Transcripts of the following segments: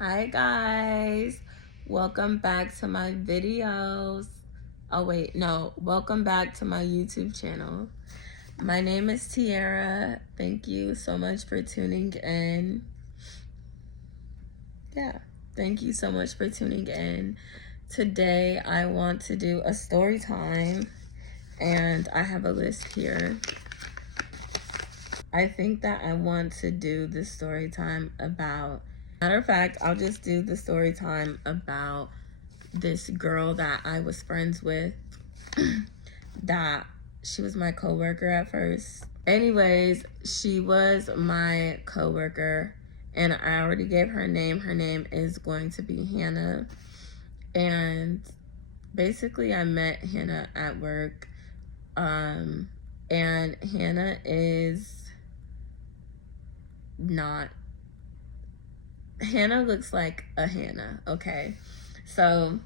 Hi guys, welcome back to my videos. Oh wait, no, welcome back to my YouTube channel. My name is Tiara. Thank you so much for tuning in. Yeah, thank you so much for tuning in. Today I want to do a story time and I have a list here. I think that I want to do the story time about, matter of fact, I'll just do the story time about this girl that I was friends with that she was my coworker at first. Anyways, she was my coworker and I already gave her a name. Her name is going to be Hannah. And basically I met Hannah at work. And Hannah is not, Hannah looks like a Hannah, okay? So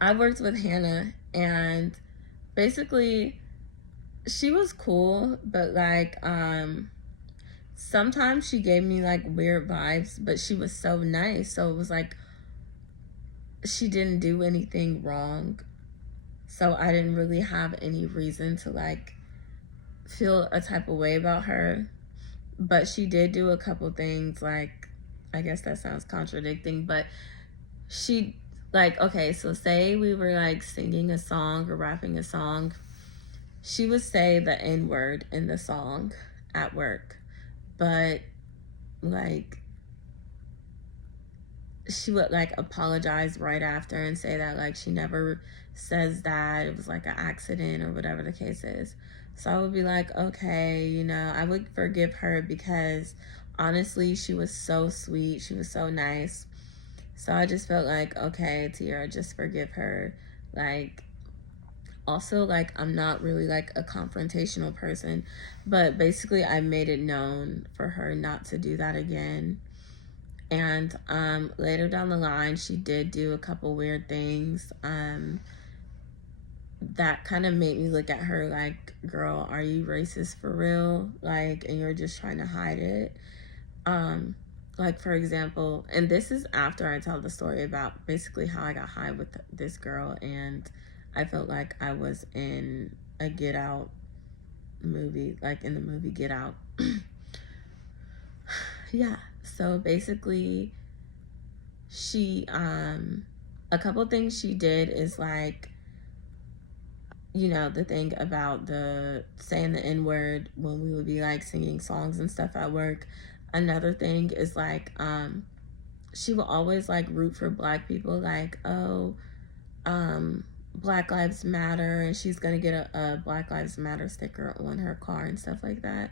I worked with Hannah and basically she was cool, but like sometimes she gave me like weird vibes, but she was so nice. So it was like she didn't do anything wrong. So I didn't really have any reason to like feel a type of way about her. But she did do a couple things, like, I guess that sounds contradicting, but she, like, okay, so say we were like singing a song or rapping a song, she would say the N-word in the song at work, but like she would like apologize right after and say that like she never says that, it was like an accident or whatever the case is. So I would be like, okay, you know, I would forgive her because honestly she was so sweet, she was so nice. So I just felt like, okay, Tiara, just forgive her. Like, also, like, I'm not really like a confrontational person, but basically I made it known for her not to do that again. And later down the line, she did do a couple weird things that kind of made me look at her like, girl, are you racist for real? Like, and you're just trying to hide it. Like, for example, and this is after I tell the story about basically how I got high with this girl and I felt like I was in a Get Out movie, like in the movie Get Out. Yeah, so basically she a couple things she did is like, you know, the thing about the saying the N-word when we would be like singing songs and stuff at work. Another thing is like she will always like root for black people, like, oh, Black Lives Matter, and she's gonna get a Black Lives Matter sticker on her car and stuff like that.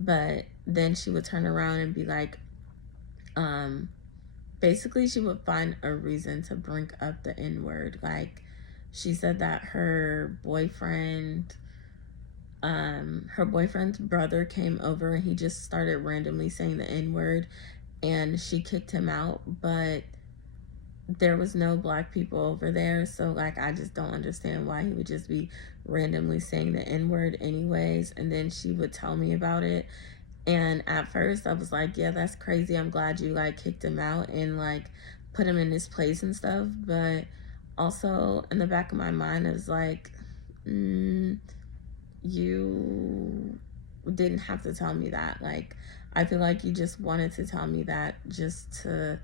But then she would turn around and be like, basically she would find a reason to bring up the N-word. Like, she said that her boyfriend's brother came over and he just started randomly saying the N-word and she kicked him out, but there was no black people over there, so like I just don't understand why he would just be randomly saying the N-word anyways. And then she would tell me about it, and at first I was like, yeah, that's crazy, I'm glad you like kicked him out and like put him in his place and stuff. But also in the back of my mind, I was like, you didn't have to tell me that. Like, I feel like you just wanted to tell me that just to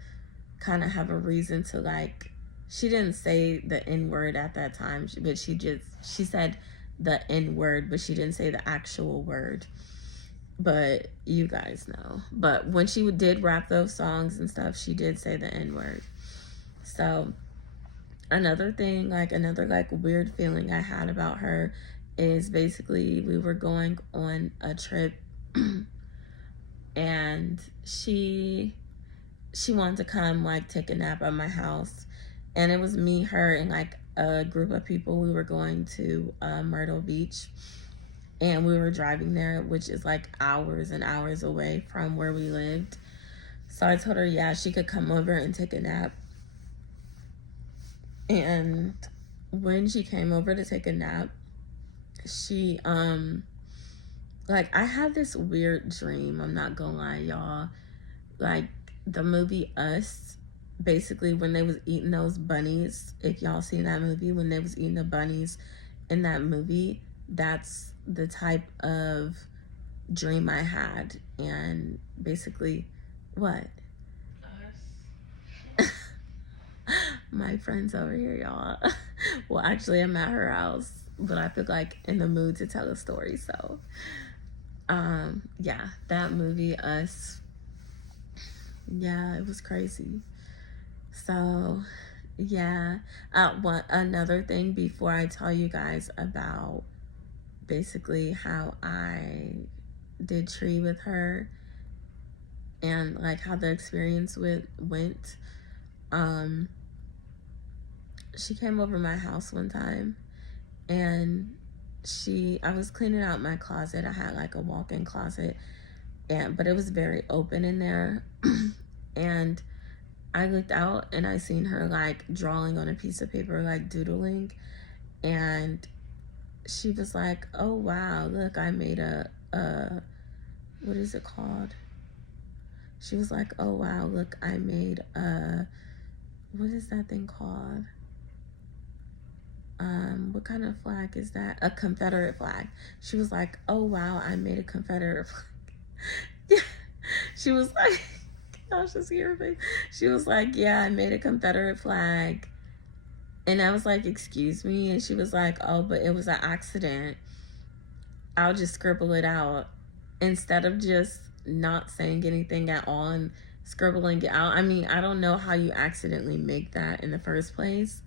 kind of have a reason to like, she didn't say the N-word at that time, but she said the N-word, but she didn't say the actual word. But you guys know. But when she did rap those songs and stuff, she did say the N-word. So another thing, like another like weird feeling I had about her is basically we were going on a trip and she wanted to come like take a nap at my house, and it was me, her, and like a group of people. We were going to Myrtle Beach, and we were driving there, which is like hours and hours away from where we lived. So I told her, yeah, she could come over and take a nap. And when she came over to take a nap, she like, I had this weird dream, I'm not gonna lie, y'all. Like, the movie Us, basically when they was eating those bunnies, if y'all seen that movie, when they was eating the bunnies in that movie, that's the type of dream I had. And basically, what? My friend's over here, y'all. Well, actually, I'm at her house, but I feel like in the mood to tell a story. So, yeah, that movie, Us, yeah, it was crazy. So, yeah, another thing before I tell you guys about basically how I did tree with her and like how the experience went. Um, she came over my house one time, and I was cleaning out my closet. I had like a walk-in closet, but it was very open in there. And I looked out and I seen her like drawing on a piece of paper, like doodling. And she was like, "Oh wow, look, I made a what is it called?" She was like, "Oh wow, look, I made a, what is that thing called? What kind of flag is that? A Confederate flag." She was like, "Oh wow, I made a Confederate flag." Yeah. She was like, I was just hearing. She was like, "Yeah, I made a Confederate flag." And I was like, "Excuse me?" And she was like, "Oh, but it was an accident. I'll just scribble it out." Instead of just not saying anything at all and scribbling it out. I mean, I don't know how you accidentally make that in the first place,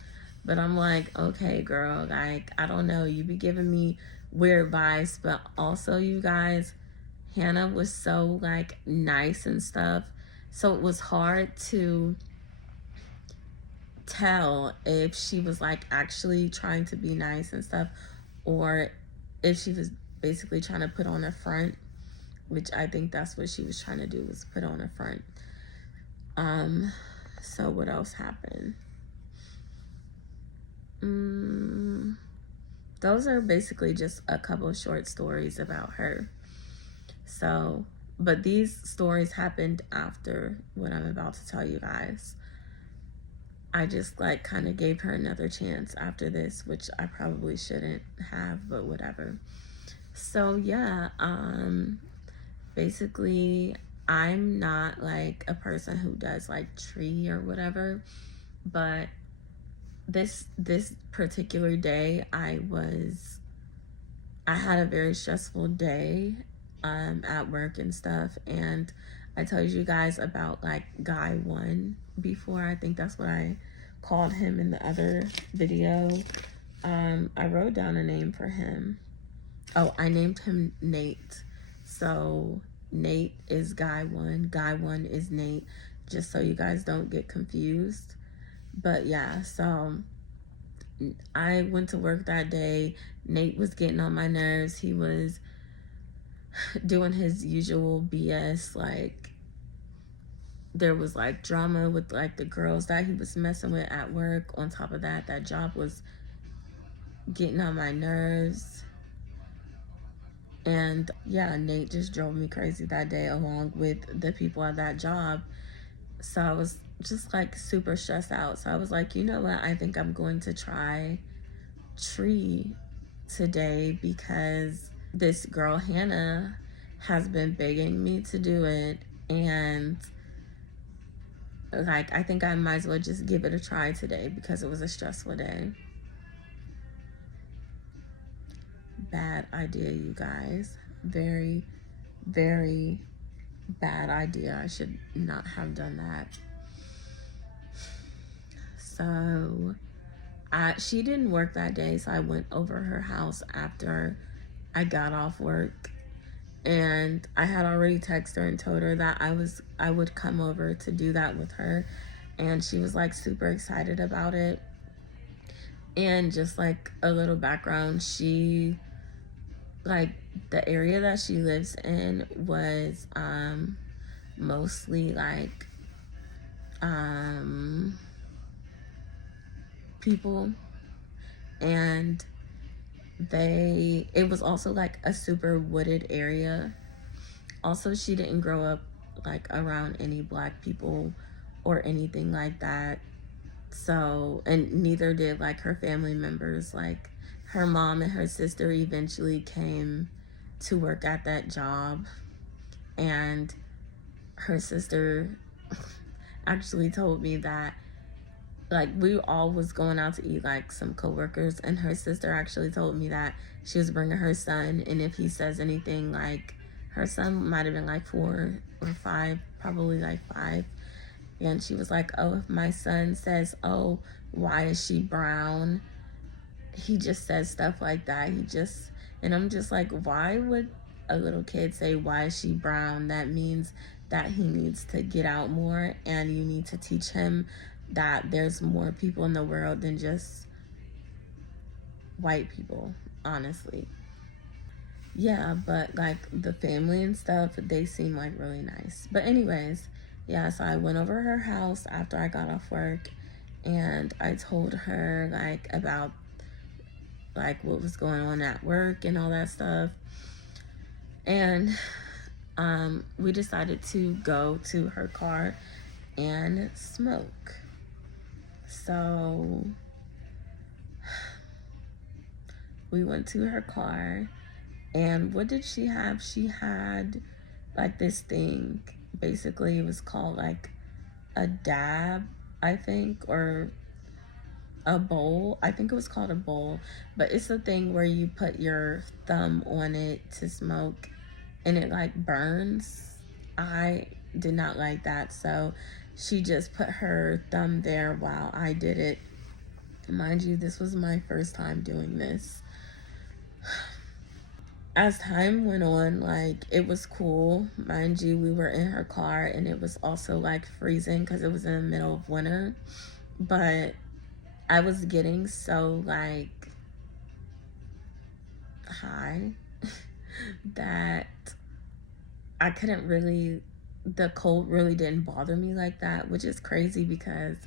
but I'm like, okay, girl, like, I don't know. You be giving me weird advice, but also, you guys, Hannah was so like nice and stuff. So it was hard to tell if she was like actually trying to be nice and stuff, or if she was basically trying to put on a front, which I think that's what she was trying to do, was put on a front. So what else happened? Those are basically just a couple of short stories about her. So, but these stories happened after what I'm about to tell you guys. I just like kind of gave her another chance after this, which I probably shouldn't have, but whatever. So yeah, basically I'm not like a person who does like tree or whatever, but this particular day I had a very stressful day at work and stuff. And I told you guys about like guy one before. I think that's what I called him in the other video. I wrote down a name for him. Oh, I named him Nate. So Nate is guy one. Guy one is Nate, just so you guys don't get confused. But yeah, so I went to work that day. Nate was getting on my nerves. He was doing his usual BS. Like, there was like drama with like the girls that he was messing with at work. On top of that, that job was getting on my nerves. And yeah, Nate just drove me crazy that day, along with the people at that job. So I was just like super stressed out. So I was like, you know what? I think I'm going to try tree today, because this girl Hannah has been begging me to do it. And like, I think I might as well just give it a try today because it was a stressful day. Bad idea, you guys. Very, very bad idea. I should not have done that. So she didn't work that day, so I went over her house after I got off work, and I had already texted her and told her that I would come over to do that with her, and she was like super excited about it. And just like a little background, she, like, the area that she lives in was mostly like people, and it was also like a super wooded area. Also, she didn't grow up like around any black people or anything like that. So, and neither did like her family members. Like her mom and her sister eventually came to work at that job, and her sister actually told me that like we all was going out to eat, like some coworkers, and her sister actually told me that she was bringing her son, and if he says anything, like her son might have been like 4 or 5, probably like 5, and she was like, oh, if my son says, oh, why is she brown, he just says stuff like that. He just, and I'm just like, why would a little kid say, why is she brown? That means that he needs to get out more, and you need to teach him that there's more people in the world than just white people, honestly. Yeah, but like the family and stuff, they seem like really nice. But, anyways, yeah, so I went over her house after I got off work, and I told her like about like what was going on at work and all that stuff. And we decided to go to her car and smoke. So we went to her car, and what did she have? She had like this thing. Basically, it was called like a dab, I think, or a bowl. I think it was called a bowl, but it's a thing where you put your thumb on it to smoke, and it like burns. I did not like that, so she just put her thumb there while I did it. Mind you, this was my first time doing this. As time went on, like it was cool. Mind you, we were in her car, and it was also like freezing because it was in the middle of winter. But I was getting so like high that I couldn't really, the cold really didn't bother me like that, which is crazy because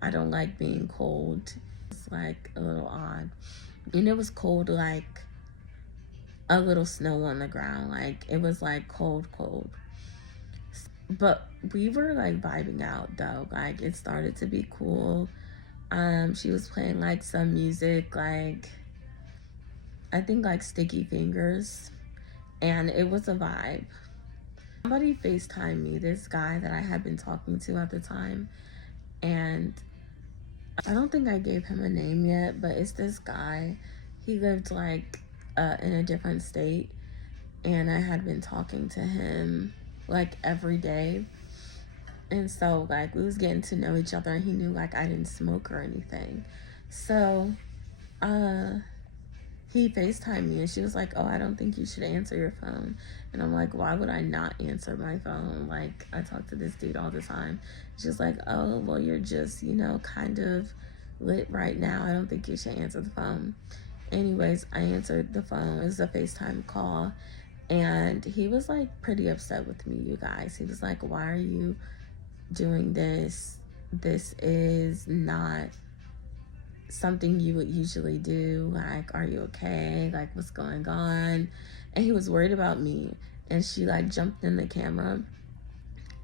I don't like being cold. It's like a little odd. And it was cold, like a little snow on the ground. Like it was like cold, cold. But we were like vibing out though. Like it started to be cool. She was playing like some music, like I think like Sticky Fingers, and it was a vibe. Somebody FaceTimed me, this guy that I had been talking to at the time, and I don't think I gave him a name yet, but it's this guy. He lived like in a different state, and I had been talking to him like every day. And so like we was getting to know each other, and he knew like I didn't smoke or anything. So uh he FaceTimed me, and she was like, oh, I don't think you should answer your phone. And I'm like, why would I not answer my phone? Like, I talk to this dude all the time. She's like, oh, well, you're just, kind of lit right now. I don't think you should answer the phone. Anyways, I answered the phone. It was a FaceTime call. And he was like pretty upset with me, you guys. He was like, why are you doing this? This is not something you would usually do. Like, are you okay? Like, what's going on? And he was worried about me. And she like jumped in the camera.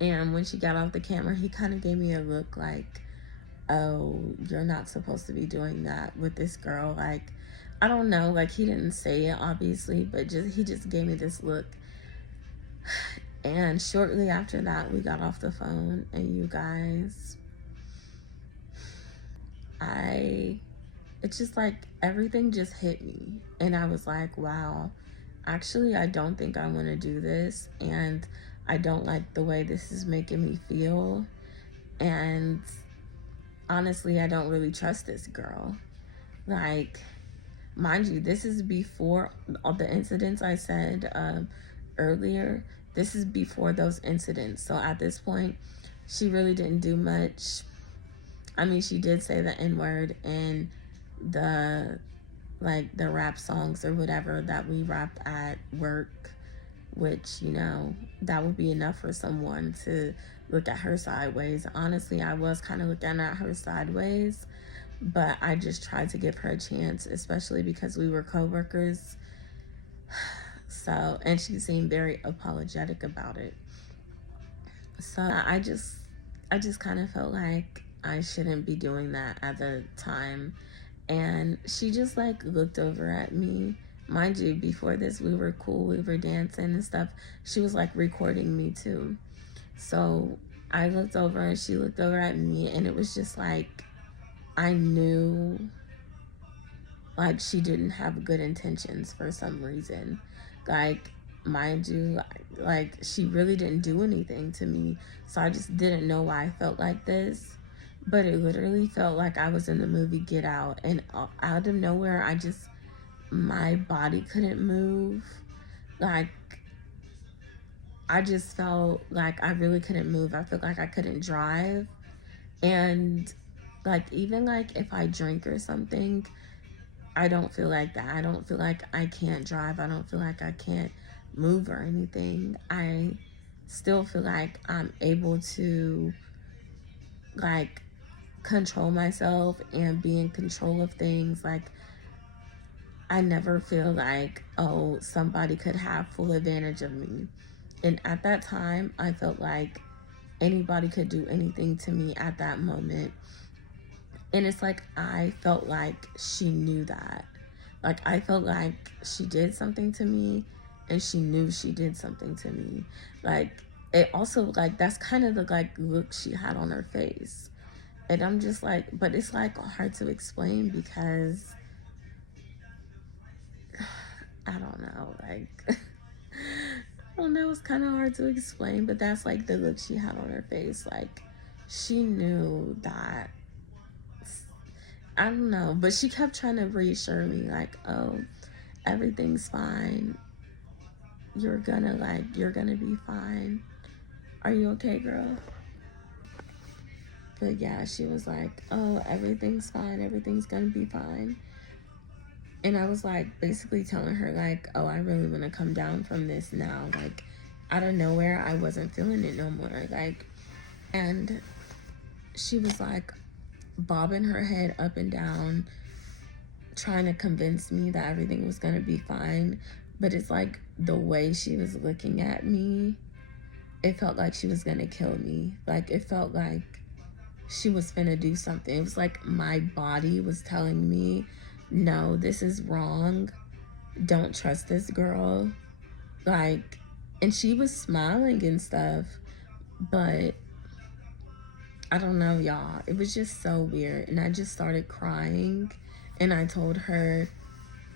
And when she got off the camera, he kind of gave me a look like, oh, you're not supposed to be doing that with this girl. Like, I don't know. Like, he didn't say it, obviously, but he just gave me this look. And shortly after that, we got off the phone. And you guys, it's just like everything just hit me. And I was like, wow, actually, I don't think I want to do this. And I don't like the way this is making me feel. And honestly, I don't really trust this girl. Like, mind you, this is before all the incidents I said earlier. This is before those incidents. So at this point, she really didn't do much. I mean, she did say the N word in the the rap songs or whatever that we rap at work, which, that would be enough for someone to look at her sideways. Honestly, I was kind of looking at her sideways, but I just tried to give her a chance, especially because we were coworkers. So, and she seemed very apologetic about it. So I just kind of felt like I shouldn't be doing that at the time. And she just like looked over at me. Mind you, before this, we were cool, we were dancing and stuff. She was like recording me too. So I looked over and she looked over at me, and it was just like I knew like she didn't have good intentions for some reason. Like, mind you, like she really didn't do anything to me. So I just didn't know why I felt like this. But it literally felt like I was in the movie Get Out, and out of nowhere, my body couldn't move. Like, I just felt like I really couldn't move. I felt like I couldn't drive. And like, even like if I drink or something, I don't feel like that. I don't feel like I can't drive. I don't feel like I can't move or anything. I still feel like I'm able to like control myself and be in control of things. Like, I never feel like, oh, somebody could have full advantage of me. And at that time, I felt like anybody could do anything to me at that moment. And it's like I felt like she knew that. Like, I felt like she did something to me, and she knew she did something to me. Like, it also, like, that's kind of the like look she had on her face. And I'm just like, but it's like hard to explain because I don't know, like I don't know, it's kind of hard to explain, but that's like the look she had on her face. Like, she knew that, I don't know, but she kept trying to reassure me, like, oh, everything's fine. You're gonna be fine. Are you okay, girl? But yeah, she was like, oh, everything's fine. Everything's gonna be fine. And I was like, basically telling her, like, oh, I really want to come down from this now. Like, out of nowhere, I wasn't feeling it no more. Like, and she was like bobbing her head up and down, trying to convince me that everything was gonna be fine. But it's like the way she was looking at me, it felt like she was gonna kill me. Like, it felt like she was finna do something. It was like my body was telling me, no, this is wrong. Don't trust this girl. Like, and she was smiling and stuff, but I don't know, y'all. It was just so weird. And I just started crying. And I told her,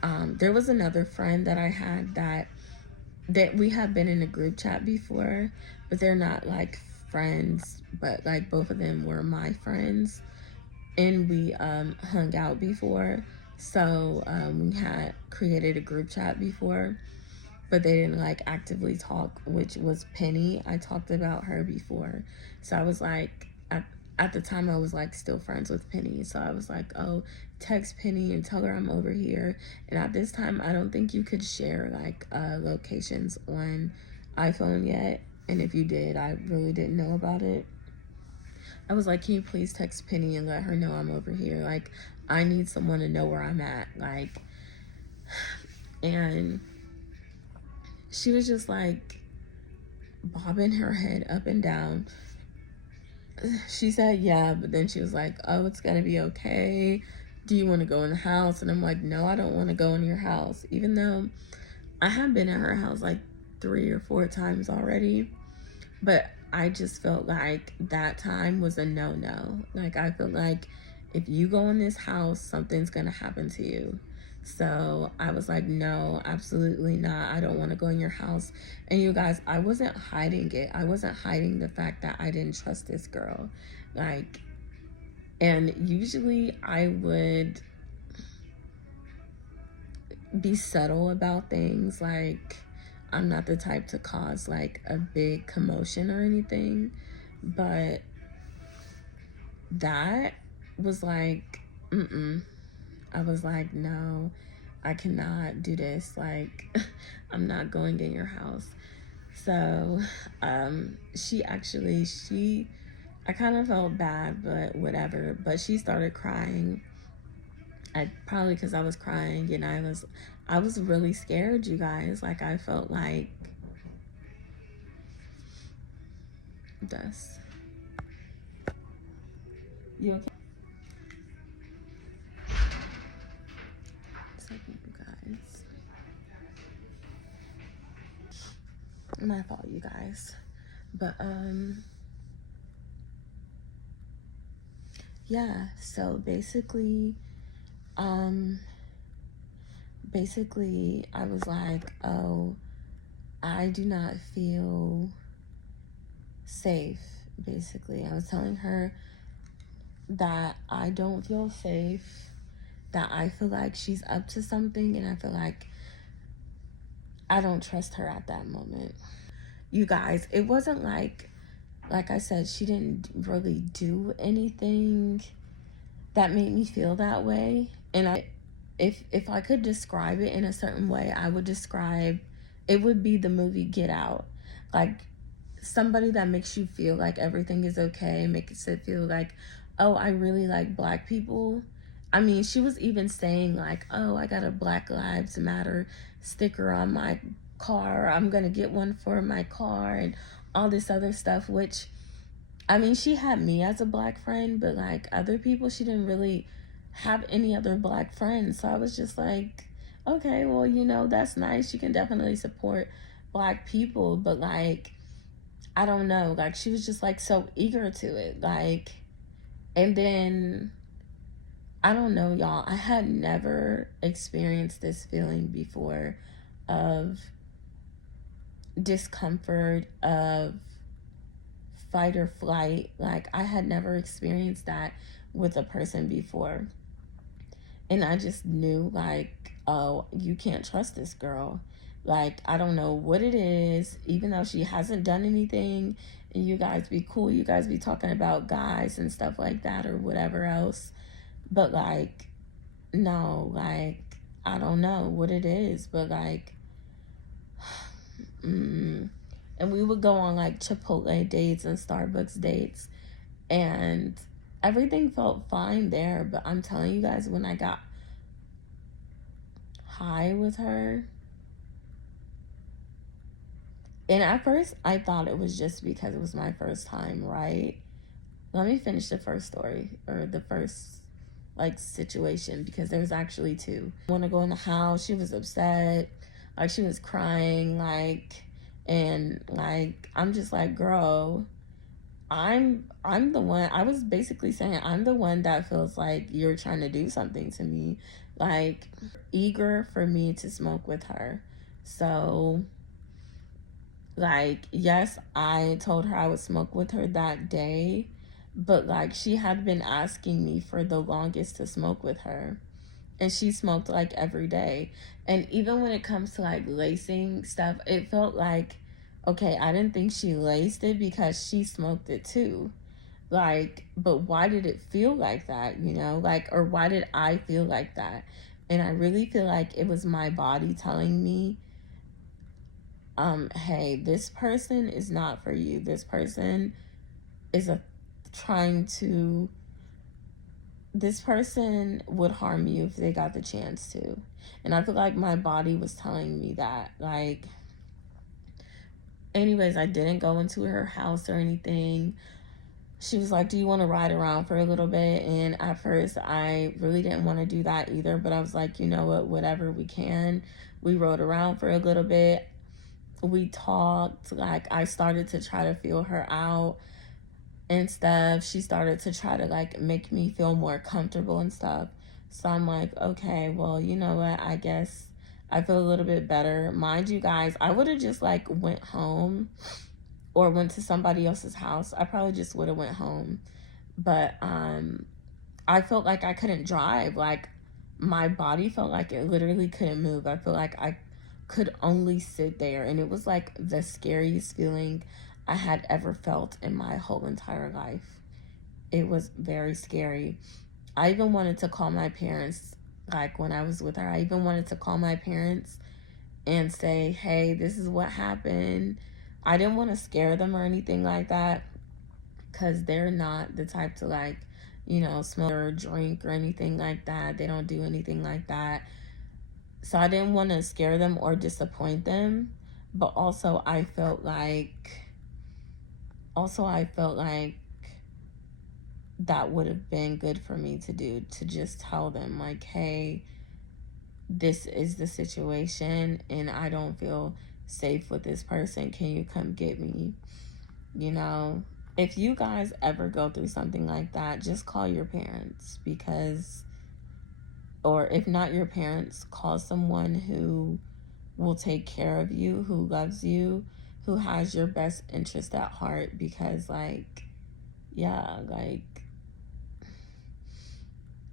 there was another friend that I had that we have been in a group chat before, but they're not like friends, but like both of them were my friends. And we hung out before. So we had created a group chat before, but they didn't like actively talk, which was Penny. I talked about her before. So I was like, at the time I was like still friends with Penny. So I was like, oh, text Penny and tell her I'm over here. And at this time, I don't think you could share like locations on iPhone yet. And if you did, I really didn't know about it. I was like, can you please text Penny and let her know I'm over here? Like, I need someone to know where I'm at. Like, and she was just like bobbing her head up and down. She said, yeah, but then she was like, oh, it's gonna be okay. Do you want to go in the house? And I'm like, no, I don't want to go in your house. Even though I have been in her house like 3 or 4 times already. But I just felt like that time was a no-no. Like, I feel like if you go in this house, something's gonna happen to you. So I was like, no, absolutely not. I don't want to go in your house. And you guys, I wasn't hiding it. I wasn't hiding the fact that I didn't trust this girl. Like, and usually I would be subtle about things. Like, I'm not the type to cause like a big commotion or anything, but that was like, I was like, no, I cannot do this. Like, I'm not going in your house. So, I kind of felt bad, but whatever. But she started crying. I probably because I was crying, and I was really scared, you guys. Like, I felt like Dust. You okay? Sorry, you guys. My fault, you guys. But yeah. So um, basically, I was like, oh, I do not feel safe. Basically, I was telling her that I don't feel safe, that I feel like she's up to something, and I feel like I don't trust her at that moment. You guys, it wasn't like I said, she didn't really do anything that made me feel that way. And if I could describe it in a certain way, I would describe it would be the movie Get Out. Like somebody that makes you feel like everything is okay, makes it feel like, oh, I really like black people. I mean, she was even saying like, oh, I got a Black Lives Matter sticker on my car. I'm gonna get one for my car and all this other stuff, which I mean, she had me as a black friend, but like other people, she didn't really have any other black friends. So I was just like, okay, well, that's nice. You can definitely support black people, but like, I don't know. Like, she was just like so eager to it. Like, and then I don't know, y'all. I had never experienced this feeling before of discomfort, of fight or flight. Like, I had never experienced that with a person before. And I just knew, like, oh, you can't trust this girl. Like, I don't know what it is, even though she hasn't done anything. And you guys be cool. You guys be talking about guys and stuff like that or whatever else. But, like, no, like, I don't know what it is. But, like, and we would go on like Chipotle dates and Starbucks dates, and everything felt fine there. But I'm telling you guys, when I got high with her, and at first I thought it was just because it was my first time, right? Let me finish the first story, or the first like situation, because there was actually two. Want to go in the house, she was upset, like she was crying, like, and like I'm just like, girl, I'm the one. I was basically saying I'm the one that feels like you're trying to do something to me, like eager for me to smoke with her. So like, yes, I told her I would smoke with her that day, but like she had been asking me for the longest to smoke with her. And she smoked like every day. And even when it comes to like lacing stuff, it felt like, okay, I didn't think she laced it because she smoked it too. Like, but why did it feel like that, Like, or why did I feel like that? And I really feel like it was my body telling me, hey, this person is not for you. This person is trying to this person would harm you if they got the chance to. And I feel like my body was telling me that. Like, anyways, I didn't go into her house or anything. She was like, do you want to ride around for a little bit? And at first, I really didn't want to do that either. But I was like, you know what, whatever, we can. We rode around for a little bit. We talked. Like, I started to try to feel her out and stuff. She started to try to like make me feel more comfortable and stuff. So I'm like, okay, well, you know what? I guess I feel a little bit better. Mind you guys, I would have just like went home or went to somebody else's house. I probably just would have went home. But I felt like I couldn't drive. Like my body felt like it literally couldn't move. I feel like I could only sit there, and it was like the scariest feeling I had ever felt in my whole entire life. It was very scary. I even wanted to call my parents, like when I was with her. I even wanted to call my parents and say, hey, this is what happened. I didn't want to scare them or anything like that, because they're not the type to like, smoke or drink or anything like that. They don't do anything like that. So I didn't want to scare them or disappoint them. But also I felt like also I felt like that would have been good for me to do, to just tell them like, hey, this is the situation and I don't feel safe with this person. Can you come get me? You know, if you guys ever go through something like that, just call your parents, because, or if not your parents, call someone who will take care of you, who loves you, who has your best interest at heart, because, like, yeah, like,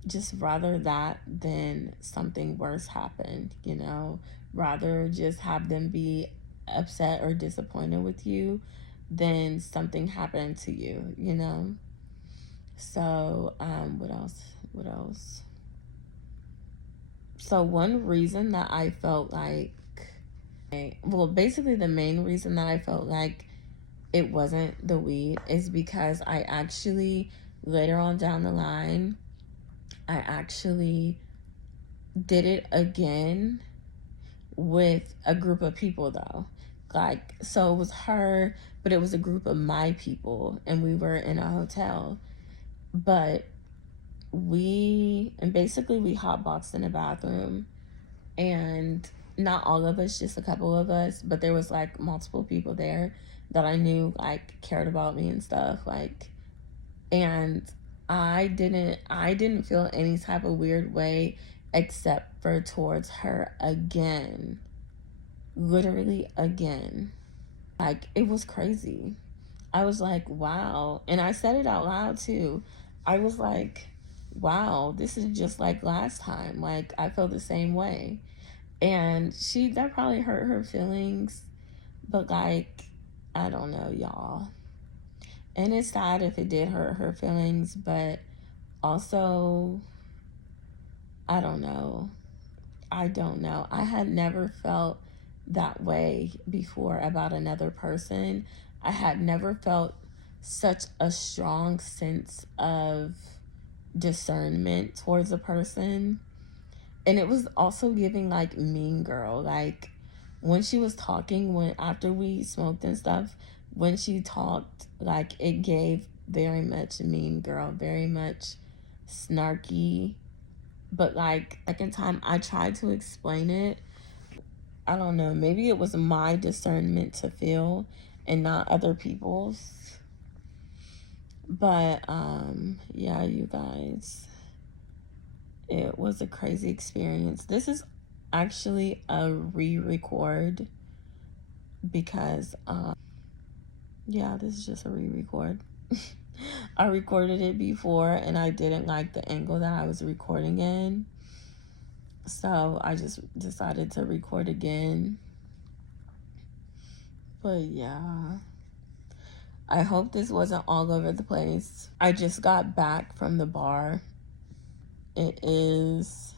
just rather that than something worse happen, you know? Rather just have them be upset or disappointed with you than something happen to you, you know? So, what else? What else? So, one reason that I felt like, well, basically, the main reason that I felt like it wasn't the weed is because I actually, later on down the line, I actually did it again with a group of people, though. Like, so it was her, but it was a group of my people, and we were in a hotel. But and basically we hotboxed in a bathroom, and not all of us, just a couple of us, but there was like multiple people there that I knew like cared about me and stuff, like, and I didn't feel any type of weird way except for towards her again, literally again. Like, it was crazy. I was like, wow. And I said it out loud too. I was like, wow, this is just like last time. Like, I feel the same way. And that probably hurt her feelings. But, like, I don't know, y'all. And it's sad if it did hurt her feelings. But also, I don't know. I don't know. I had never felt that way before about another person. I had never felt such a strong sense of discernment towards a person. And it was also giving like Mean Girl. Like, when she was talking, when after we smoked and stuff, when she talked, like, it gave very much Mean Girl, very much snarky. But like, second time I tried to explain it, I don't know, maybe it was my discernment to feel and not other people's. But yeah, you guys, it was a crazy experience. This is actually a re-record because yeah, this is just a re-record. I recorded it before and I didn't like the angle that I was recording in. So I just decided to record again. But yeah, I hope this wasn't all over the place. I just got back from the bar. It is